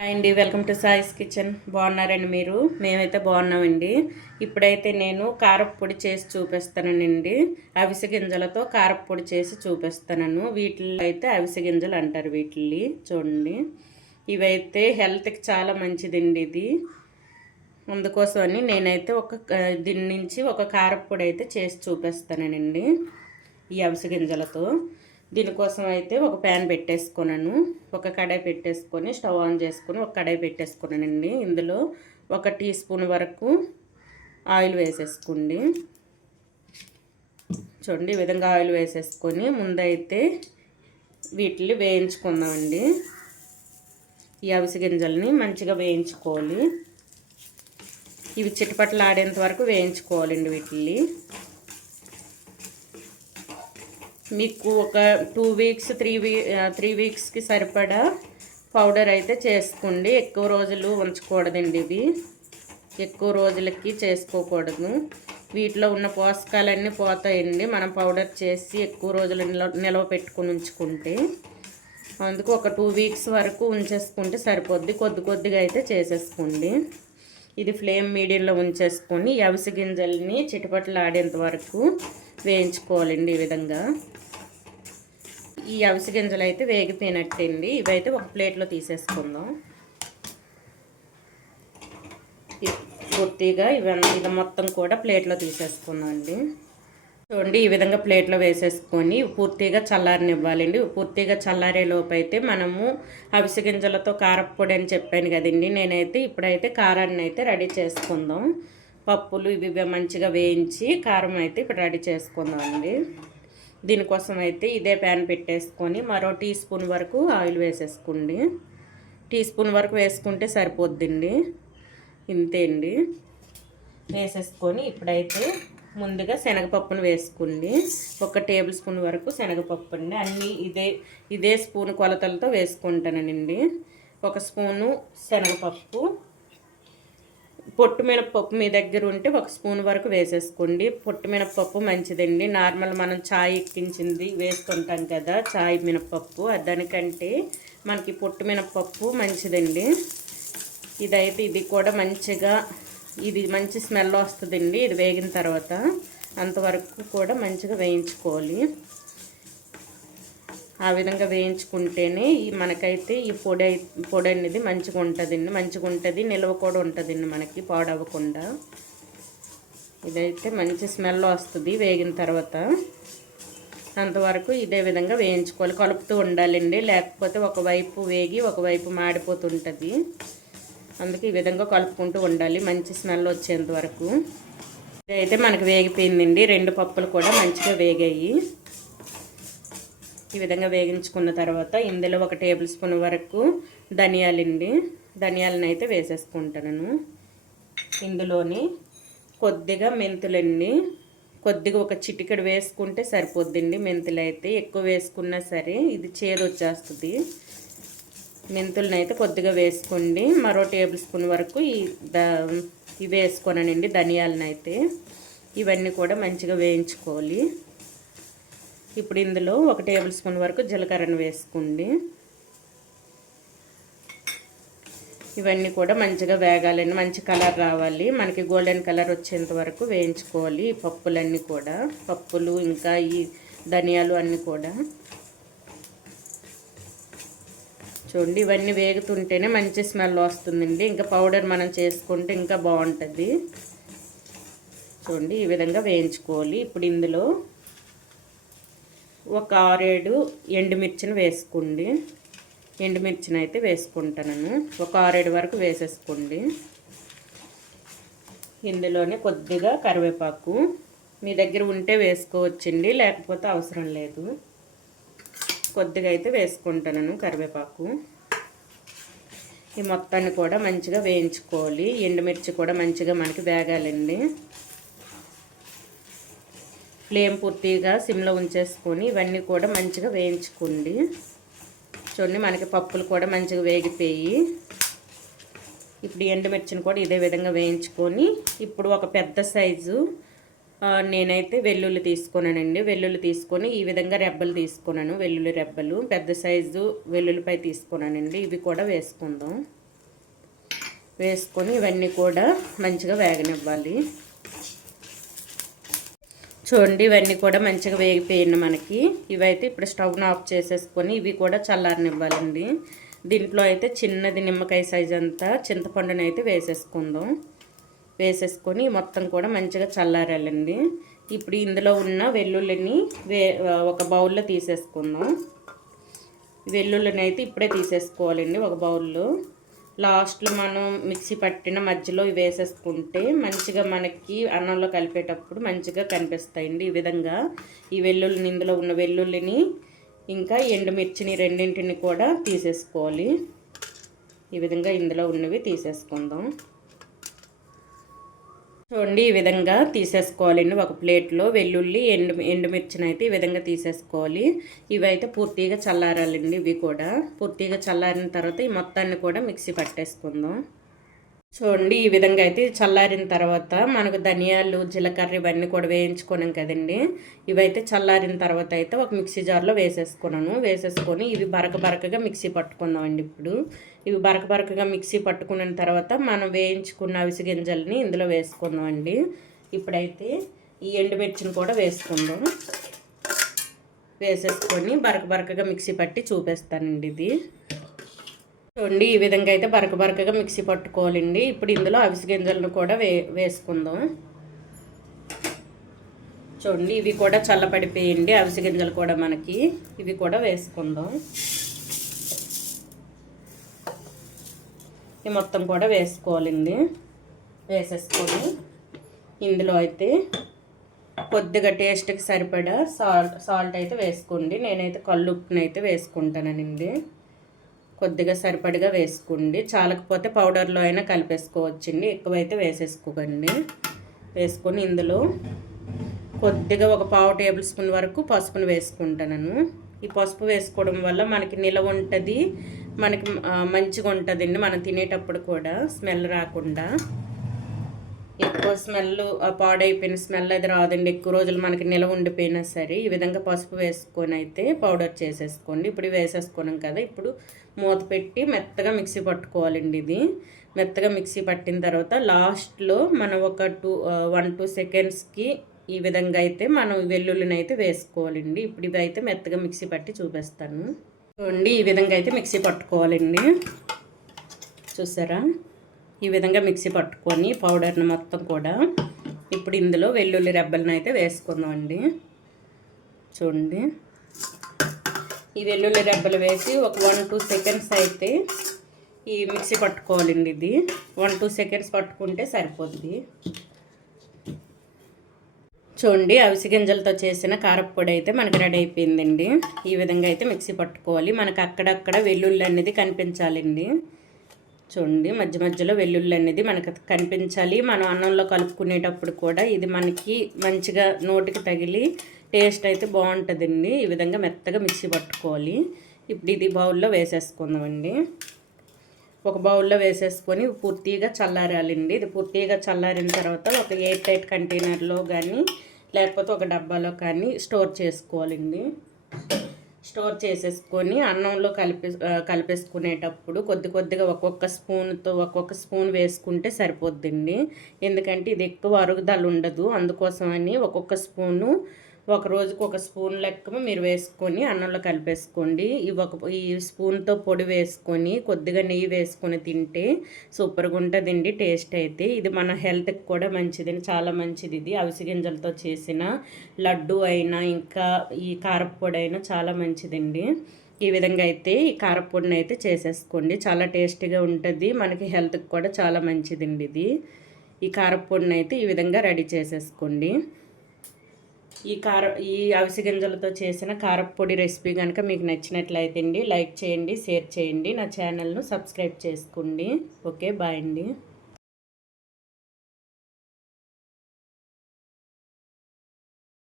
Hi అండి welcome to సాయిస్ kitchen. బాగున్నారండి మీరు? మేమైతే బాగున్నామండి. ఇప్పుడైతే నేను కారపొడి చేసి చూపిస్తానండి. అవిసె గింజలతో కారపొడి చేసి చూపిస్తాను వీటిల్లో అయితే అవిసె గింజలు అంటారు వీటిని చూడండి. ఇవైతే హెల్త్కి చాలా మంచిదండి ఇది. అందుకోసమని నేనైతే ఒక దీని నుంచి ఒక కారపొడి అయితే చేసి చూపిస్తానండి ఈ అవిసె గింజలతో. దీనికోసం అయితే ఒక ప్యాన్ పెట్టేసుకున్నాను ఒక కడాయి పెట్టేసుకొని స్టవ్ ఆన్ చేసుకొని ఒక కడాయి పెట్టేసుకున్నానండి ఇందులో ఒక టీ స్పూన్ వరకు ఆయిల్ వేసేసుకోండి. చూడండి ఈ విధంగా ఆయిల్ వేసేసుకొని ముందైతే వీటిని వేయించుకుందామండి. ఈ అవిసె గింజల్ని మంచిగా వేయించుకోవాలి. ఇవి చిటపట్లు ఆడేంత వరకు వేయించుకోవాలండి వీటిని మీకు ఒక టూ వీక్స్ త్రీ వీ త్రీ వీక్స్కి సరిపడా పౌడర్ అయితే చేసుకోండి. ఎక్కువ రోజులు ఉంచకూడదండి ఇవి. ఎక్కువ రోజులకి చేసుకోకూడదు. వీటిలో ఉన్న పోషకాలన్నీ పోతాయండి. మనం పౌడర్ చేసి ఎక్కువ రోజులు నిల్వ పెట్టుకుని ఉంచుకుంటే. అందుకు ఒక టూ వీక్స్ వరకు ఉంచేసుకుంటే సరిపోద్ది. కొద్ది కొద్దిగా అయితే చేసేసుకోండి. ఇది ఫ్లేమ్ మీడియంలో ఉంచేసుకొని అవిసి గింజల్ని చిటపట్లు ఆడేంత వరకు వేయించుకోవాలండి ఈ విధంగా. ఈ అవిసె గింజలు అయితే వేగిపోయినట్టండి. ఇవైతే ఒక ప్లేట్లో తీసేసుకుందాం. పూర్తిగా ఇవన్నీ ఇది మొత్తం కూడా ప్లేట్లో తీసేసుకుందామండి. చూడండి ఈ విధంగా ప్లేట్లో వేసేసుకొని పూర్తిగా చల్లారనివ్వాలండి. పూర్తిగా చల్లారే లోపు అయితే మనము అవిసె గింజలతో కారప్పొడి అని చెప్పాను కదండి. నేనైతే ఇప్పుడైతే కారాన్ని అయితే రెడీ చేసుకుందాం. పప్పులు ఇవి మంచిగా వేయించి కారం అయితే ఇప్పుడు రెడీ చేసుకుందాం అండి దీనికోసం అయితే ఇదే ప్యాన్ పెట్టేసుకొని మరో టీ స్పూన్ వరకు ఆయిల్ వేసేసుకోండి. టీ స్పూన్ వరకు వేసుకుంటే సరిపోద్దండి. ఇంతే అండి. వేసేసుకొని ఇప్పుడైతే ముందుగా శనగపప్పును వేసుకోండి. ఒక టేబుల్ స్పూన్ వరకు శనగపప్పు అండి. అన్నీ ఇదే ఇదే స్పూన్ కొలతలతో వేసుకుంటానండి. ఒక స్పూను శనగపప్పు పొట్టు మినపప్పు మీ దగ్గర ఉంటే ఒక స్పూన్ వరకు వేసేసుకోండి. పొట్టు మినపప్పు మంచిదండి. నార్మల్ మనం చాయ్ ఎక్కించింది వేసుకుంటాం కదా చాయ్ మినపప్పు. దానికంటే మనకి పొట్టు మినపప్పు మంచిదండి. ఇదైతే ఇది కూడా మంచిగా ఇది మంచి స్మెల్ వస్తుందండి. ఇది వేగిన తర్వాత అంతవరకు కూడా మంచిగా వేయించుకోవాలి. ఆ విధంగా వేయించుకుంటేనే ఈ మనకైతే ఈ పొడి పొడి అనేది మంచిగా ఉంటుందండి మంచిగా ఉంటుంది నిల్వ కూడా ఉంటుందండి మనకి పాడవకుండా ఇదైతే మంచి స్మెల్ వస్తుంది వేగిన తర్వాత. అంతవరకు ఇదే విధంగా వేయించుకోవాలి. కలుపుతూ ఉండాలండి. లేకపోతే ఒకవైపు వేగి ఒకవైపు మాడిపోతుంటుంది. అందుకే ఈ విధంగా కలుపుకుంటూ ఉండాలి. మంచి స్మెల్ వచ్చేంత వరకు. ఇదైతే మనకు వేగిపోయిందండి. రెండు పప్పులు కూడా మంచిగా వేగాయి. ఈ విధంగా వేగించుకున్న తర్వాత ఇందులో ఒక టేబుల్ స్పూన్ వరకు ధనియాలండి. ధనియాలను అయితే వేసేసుకుంటాను ఇందులోని కొద్దిగా మెంతులండి. కొద్దిగా ఒక చిటికెడు వేసుకుంటే సరిపోద్దండి. మెంతులు అయితే ఎక్కువ వేసుకున్నా సరే ఇది చేదు వచ్చేస్తుంది మెంతులను అయితే కొద్దిగా వేసుకోండి. మరో టేబుల్ స్పూన్ వరకు ఈ ద ఇవి వేసుకోనండి ధనియాలను అయితే ఇవన్నీ కూడా మంచిగా వేయించుకోవాలి. ఇప్పుడు ఇందులో ఒక టేబుల్ స్పూన్ వరకు జీలకర్రను వేసుకోండి. ఇవన్నీ కూడా మంచిగా వేగాలండి మంచి కలర్ రావాలి. మనకి గోల్డెన్ కలర్ వచ్చేంత వరకు వేయించుకోవాలి ఈ పప్పులన్నీ కూడా. పప్పులు ఇంకా ఈ ధనియాలు అన్నీ కూడా. చూడండి ఇవన్నీ వేగుతుంటేనే మంచి స్మెల్ వస్తుందండి. ఇంకా పౌడర్ మనం చేసుకుంటే ఇంకా బాగుంటుంది. చూడండి ఈ విధంగా వేయించుకోవాలి. ఇప్పుడు ఇందులో ఒక ఆరేడు ఎండుమిర్చిని వేసుకోండి. ఎండుమిర్చిని అయితే వేసుకుంటాను ఒక ఆరేడు వరకు వేసేసుకోండి. ఇందులోనే కొద్దిగా కరివేపాకు. మీ దగ్గర ఉంటే వేసుకోవచ్చండి లేకపోతే అవసరం లేదు. కొద్దిగా అయితే వేసుకుంటాను కరివేపాకు. ఈ మొత్తాన్ని కూడా మంచిగా వేయించుకోవాలి. ఎండుమిర్చి కూడా మంచిగా మనకి వేగాలండి. ఫ్లేమ్ పూర్తిగా సిమ్లో ఉంచేసుకొని ఇవన్నీ కూడా మంచిగా వేయించుకోండి. చూడండి మనకి పప్పులు కూడా మంచిగా వేగిపోయి ఇప్పుడు ఎండుమిర్చిని కూడా ఇదే విధంగా వేయించుకొని ఇప్పుడు ఒక పెద్ద సైజు నేనైతే వెల్లుల్లి తీసుకున్నానండి. వెల్లుల్లి తీసుకొని ఈ విధంగా రెబ్బలు తీసుకున్నాను వెల్లుల్లి రెబ్బలు. పెద్ద సైజు వెల్లుల్లిపై తీసుకున్నానండి. ఇవి కూడా వేసుకుందాం. వేసుకొని ఇవన్నీ కూడా మంచిగా వేగనివ్వాలి. చూడండి ఇవన్నీ కూడా మంచిగా వేగిపోయింది మనకి. ఇవైతే ఇప్పుడు స్టవ్ను ఆఫ్ చేసేసుకొని ఇవి కూడా చల్లారనివ్వాలండి. దీంట్లో అయితే చిన్నది నిమ్మకాయ సైజ్ అంతా చింతపండుని అయితే వేసేసుకుందాం. వేసేసుకొని మొత్తం కూడా మంచిగా చల్లారాలండి. ఇప్పుడు ఇందులో ఉన్న వెల్లుల్లిని వే ఒక బౌల్లో తీసేసుకుందాం. వెల్లుల్లిని అయితే ఇప్పుడే తీసేసుకోవాలండి ఒక బౌల్లో. లాస్ట్లో మనం మిక్సీ పట్టిన మధ్యలో వేసేసుకుంటే మంచిగా మనకి అన్నంలో కలిపేటప్పుడు మంచిగా కనిపిస్తాయండి ఈ విధంగా. ఈ వెల్లుల్లిని ఇందులో ఉన్న వెల్లుల్లిని ఇంకా ఎండుమిర్చిని రెండింటిని కూడా తీసేసుకోవాలి. ఈ విధంగా ఇందులో ఉన్నవి తీసేసుకుందాం. చూడండి ఈ విధంగా తీసేసుకోవాలండి ఒక ప్లేట్లో వెల్లుల్లి ఎండు ఎండుమిర్చిని అయితే ఈ విధంగా తీసేసుకోవాలి. ఇవి అయితే పూర్తిగా చల్లారాలండి ఇవి కూడా. పూర్తిగా చల్లారిన తర్వాత ఈ మొత్తాన్ని కూడా మిక్సీ పట్టేసుకుందాం. చూడండి ఈ విధంగా అయితే చల్లారిన తర్వాత మనకు ధనియాలు జీలకర్ర ఇవన్నీ కూడా వేయించుకున్నాం కదండి. ఇవైతే చల్లారిన తర్వాత అయితే ఒక మిక్సీ జార్లో వేసేసుకున్నాను. వేసేసుకొని ఇవి బరక బరకగా మిక్సీ పట్టుకుందామండి ఇప్పుడు. ఇవి బరక బరకగా మిక్సీ పట్టుకున్న తర్వాత మనం వేయించుకున్న అవిసి గింజల్ని ఇందులో వేసుకుందామండి. ఇప్పుడైతే ఈ ఎండుమిర్చిని కూడా వేసుకుందాం. వేసేసుకొని బరక బరకగా మిక్సీ పట్టి చూపిస్తానండి ఇది. చూడండి ఈ విధంగా అయితే బరక బరకగా మిక్సీ పట్టుకోవాలండి. ఇప్పుడు ఇందులో అవిసి గింజలను కూడా వే వేసుకుందాం. చూడండి ఇవి కూడా చల్లపడిపోయండి అవిసి గింజలు కూడా మనకి. ఇవి కూడా వేసుకుందాం. మొత్తం కూడా వేసుకోవాలండి. వేసేసుకొని ఇందులో అయితే కొద్దిగా టేస్ట్కి సరిపడా సాల్ట్ సాల్ట్ అయితే వేసుకోండి. నేనైతే కళ్ళు ఉప్పునైతే వేసుకుంటానండి. కొద్దిగా సరిపడిగా వేసుకోండి. చాలకపోతే పౌడర్లో అయినా కలిపేసుకోవచ్చండి. ఎక్కువైతే వేసేసుకోకండి. వేసుకొని ఇందులో కొద్దిగా ఒక పావు టేబుల్ స్పూన్ వరకు పసుపును వేసుకుంటాను ఈ పసుపు వేసుకోవడం వల్ల మనకి నిలవ ఉంటుంది. మనకి మంచిగా ఉంటుందండి. మనం తినేటప్పుడు కూడా స్మెల్ రాకుండా. ఎక్కువ స్మెల్ పాడైపోయిన స్మెల్ అది రాదండి. ఎక్కువ రోజులు మనకి నిలవ ఉండిపోయినా సరే ఈ విధంగా పసుపు వేసుకొని అయితే పౌడర్ చేసేసుకోండి. ఇప్పుడు వేసేసుకున్నాం కదా ఇప్పుడు మూత పెట్టి మెత్తగా మిక్సీ పట్టుకోవాలండి ఇది. మెత్తగా మిక్సీ పట్టిన తర్వాత లాస్ట్లో మనం ఒక టూ వన్ టూ సెకండ్స్కి ఈ విధంగా అయితే మనం వెల్లుల్లిని అయితే వేసుకోవాలండి. ఇప్పుడు ఇవి అయితే మెత్తగా మిక్సీ పట్టి చూపిస్తాను. చూడండి ఈ విధంగా అయితే మిక్సీ పట్టుకోవాలండి. చూసారా? ఈ విధంగా మిక్సీ పట్టుకొని పౌడర్ని మొత్తం కూడా ఇప్పుడు ఇందులో వెల్లుల్లి రెబ్బలను అయితే వేసుకుందామండి. చూడండి. ఈ వెల్లుల్లి రెబ్బలు వేసి ఒక వన్ టూ సెకండ్స్ అయితే ఈ మిక్సీ పట్టుకోవాలండి ఇది. వన్ టూ సెకండ్స్ పట్టుకుంటే సరిపోద్ది. చూడండి అవిసి గింజలతో చేసిన కారప్పొడి అయితే మనకి రెడీ అయిపోయిందండి. ఈ విధంగా అయితే మిక్సీ పట్టుకోవాలి. మనకు అక్కడక్కడ వెల్లుల్లి అనేది కనిపించాలండి. చూడండి మధ్య మధ్యలో వెల్లుల్లి అనేది మనకు కనిపించాలి. మనం అన్నంలో కలుపుకునేటప్పుడు కూడా ఇది మనకి మంచిగా నోటికి తగిలి టేస్ట్ అయితే బాగుంటుందండి. ఈ విధంగా మెత్తగా మిక్సీ పట్టుకోవాలి. ఇప్పుడు ఇది బౌల్లో వేసేసుకుందామండి. ఒక బౌల్లో వేసేసుకొని పూర్తిగా చల్లారాలండి. ఇది పూర్తిగా చల్లారిన తర్వాత ఒక ఎయిర్ టైట్ కంటైనర్లో కానీ లేకపోతే ఒక డబ్బాలో కానీ స్టోర్ చేసుకోవాలండి. స్టోర్ చేసేసుకొని అన్నంలో కలిపే కలిపేసుకునేటప్పుడు కొద్ది కొద్దిగా ఒక్కొక్క స్పూన్తో ఒక్కొక్క స్పూన్ వేసుకుంటే సరిపోద్దండి. ఎందుకంటే ఇది ఎక్కువ అరుగుదల ఉండదు. అందుకోసమని ఒక్కొక్క స్పూను ఒక రోజుకు ఒక స్పూన్ లెక్క మీరు వేసుకొని అన్నంలో కలిపేసుకోండి. ఈ ఒక ఈ స్పూన్తో పొడి వేసుకొని కొద్దిగా నెయ్యి వేసుకొని తింటే సూపర్గా ఉంటుందండి టేస్ట్ అయితే. ఇది మన హెల్త్కి కూడా మంచిది చాలా మంచిది ఇది. అవిసి గింజలతో చేసిన లడ్డు అయినా ఇంకా ఈ కారపొడి అయినా చాలా మంచిదండి. ఈ విధంగా అయితే ఈ కారపొడిని అయితే చేసేసుకోండి. చాలా టేస్టీగా ఉంటుంది మనకి హెల్త్కి కూడా చాలా మంచిదండి ఇది. ఈ కారపొడిని అయితే ఈ విధంగా రెడీ చేసేసుకోండి. ఈ కార ఈ అవిసి గింజలతో చేసిన కారపొడి రెసిపీ కనుక మీకు నచ్చినట్లయితే అండి లైక్ చేయండి షేర్ చేయండి నా ఛానల్ను సబ్స్క్రైబ్ చేసుకోండి. ఓకే బాయ్ అండి.